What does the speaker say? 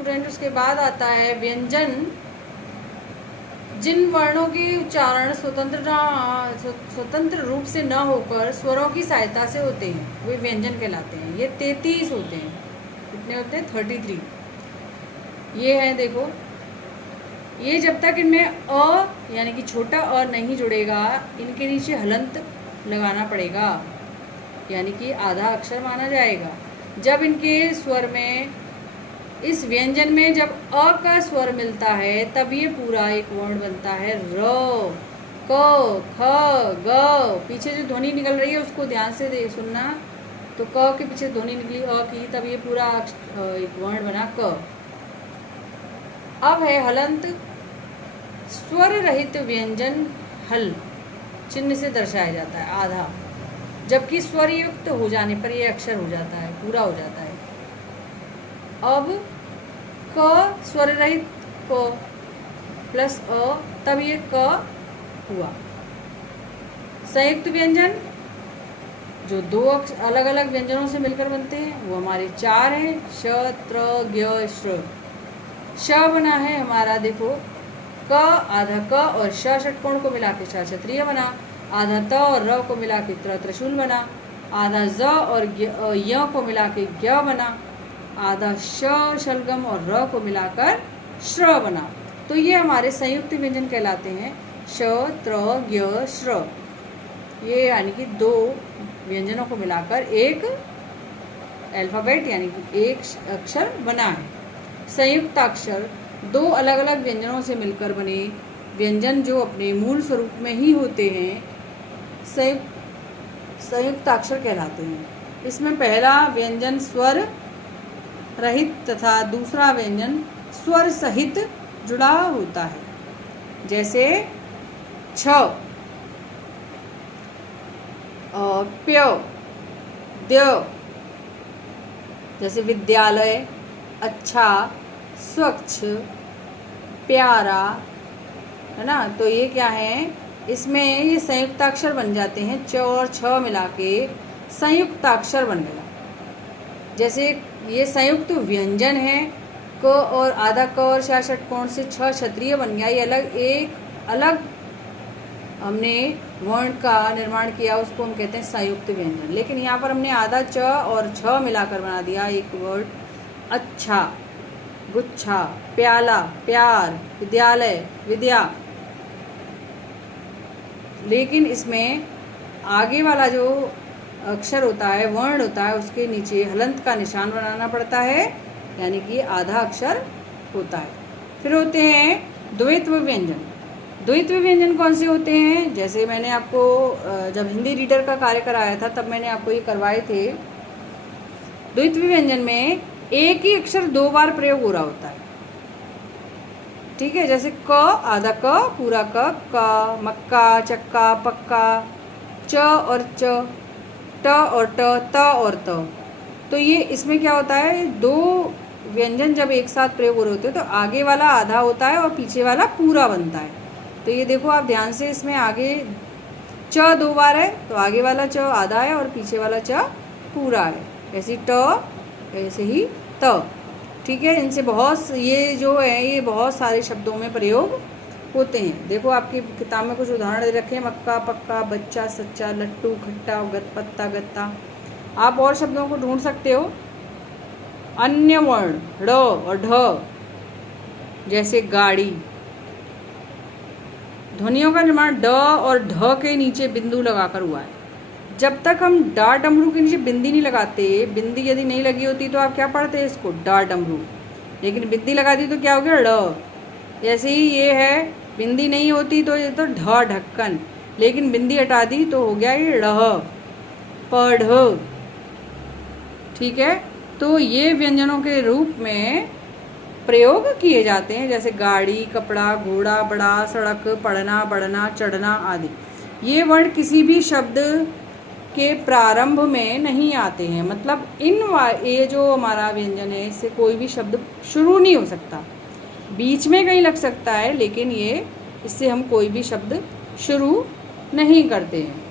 Student उसके बाद आता है व्यंजन जिन वर्णों के उच्चारण स्वतंत्र रूप से न होकर स्वरों की सहायता से होते हैं वे व्यंजन कहलाते हैं। ये 33 होते हैं। कितने होते हैं? 33। ये है, देखो, ये जब तक इनमें अ यानी कि छोटा अ नहीं जुड़ेगा, इनके नीचे हलंत लगाना पड़ेगा, यानी कि आधा अक्षर माना जाएगा। जब इनके स्वर में, इस व्यंजन में जब अ का स्वर मिलता है तब ये पूरा एक वर्ण बनता है र, क, ख, ग। पीछे जो ध्वनि निकल रही है उसको ध्यान से सुनना। तो क के पीछे ध्वनि निकली अ की, तब ये पूरा एक वर्ण बना क। अब है हलंत। स्वर रहित व्यंजन हल चिन्ह से दर्शाया जाता है आधा, जबकि स्वर युक्त हो जाने पर यह अक्षर हो जाता है, पूरा हो जाता है। अब क स्वर रहित क प्लस अ, तब ये क हुआ। संयुक्त व्यंजन जो दो अलग अलग व्यंजनों से मिलकर बनते हैं वो हमारे 4 हैं। श, त्र, ज्ञ, श्र। श बना है हमारा, देखो, क आधा क और श षटकोण को मिला के श क्षत्रिय बना। आधा त और र को मिला के त्रिशूल बना। आधा ज और य को मिला के ज्ञ बना। आधा श शलगम और र को मिलाकर श्र बना। तो ये हमारे संयुक्त व्यंजन कहलाते हैं, श, त्र, ज्ञ, श्र। ये यानी कि 2 व्यंजनों को मिलाकर एक अल्फाबेट यानी कि एक अक्षर बना है। संयुक्त अक्षर 2 अलग अलग व्यंजनों से मिलकर बने व्यंजन जो अपने मूल स्वरूप में ही होते हैं संयुक्त अक्षर कहलाते हैं। इसमें पहला व्यंजन स्वर रहित तथा दूसरा व्यंजन स्वर सहित जुड़ा होता है। जैसे छ, प्य, द्य। जैसे विद्यालय, अच्छा, स्वच्छ, प्यारा, है ना। तो ये क्या है, इसमें ये संयुक्ताक्षर बन जाते हैं। च और छ मिला के संयुक्ताक्षर बन गया। जैसे ये संयुक्त व्यंजन है, क और आधा क और श षटकोण से छ क्षत्रिय बन गया। ये अलग हमने वर्ण का निर्माण किया, उसको हम कहते हैं संयुक्त व्यंजन। लेकिन यहाँ पर हमने आधा च और छ मिलाकर बना दिया एक वर्ड, अच्छा, गुच्छा, प्याला, प्यार, विद्यालय, विद्या। लेकिन इसमें आगे वाला जो अक्षर होता है, वर्ण होता है, उसके नीचे हलंत का निशान बनाना पड़ता है, यानी कि आधा अक्षर होता है। फिर होते हैं द्वित्व व्यंजन। द्वित्व व्यंजन कौन से होते हैं? जैसे मैंने आपको जब हिंदी रीडर का कार्य कराया था तब मैंने आपको ये करवाए थे। द्वित्व व्यंजन में एक ही अक्षर 2 बार प्रयोग हो रहा होता है, ठीक है। जैसे क आधा क पूरा क, मक्का, चक्का, पक्का, च और च, ट और ट, त और त। तो ये इसमें क्या होता है, 2 व्यंजन जब एक साथ प्रयोग हो रहे होते हैं तो आगे वाला आधा होता है और पीछे वाला पूरा बनता है। तो ये देखो आप ध्यान से, इसमें आगे च 2 बार है तो आगे वाला च आधा है और पीछे वाला च पूरा है। ऐसे ट, ऐसे ही त, ठीक है। इनसे ये जो है ये बहुत सारे शब्दों में प्रयोग होते हैं। देखो आपकी किताब में कुछ उदाहरण दे रखे हैं, मक्का, पक्का, बच्चा, सच्चा, लट्टू, खट्टा, पत्ता, गत्ता। आप और शब्दों को ढूंढ सकते हो। अन्य वर्ण ड़ और ढ, जैसे गाड़ी। ध्वनियों का निर्माण ड और ढ के नीचे बिंदु लगाकर हुआ है। जब तक हम डा डमरू के नीचे बिंदी नहीं लगाते, बिंदी यदि नहीं लगी होती तो आप क्या पढ़ते हैं इसको, डा डमरू। लेकिन बिंदी लगा दी तो क्या हो गया, ड़। ऐसे ही ये है, बिंदी नहीं होती तो ये तो ढ ढक्कन, लेकिन बिंदी हटा दी तो हो गया ये ढ़, पढ़, ठीक है। तो ये व्यंजनों के रूप में प्रयोग किए जाते हैं, जैसे गाड़ी, कपड़ा, घोड़ा, बड़ा, सड़क, पढ़ना, बढ़ना, चढ़ना आदि। ये वर्ण किसी भी शब्द के प्रारंभ में नहीं आते हैं, मतलब ये जो हमारा व्यंजन है इससे कोई भी शब्द शुरू नहीं हो सकता, बीच में कहीं लग सकता है, लेकिन ये इससे हम कोई भी शब्द शुरू नहीं करते हैं।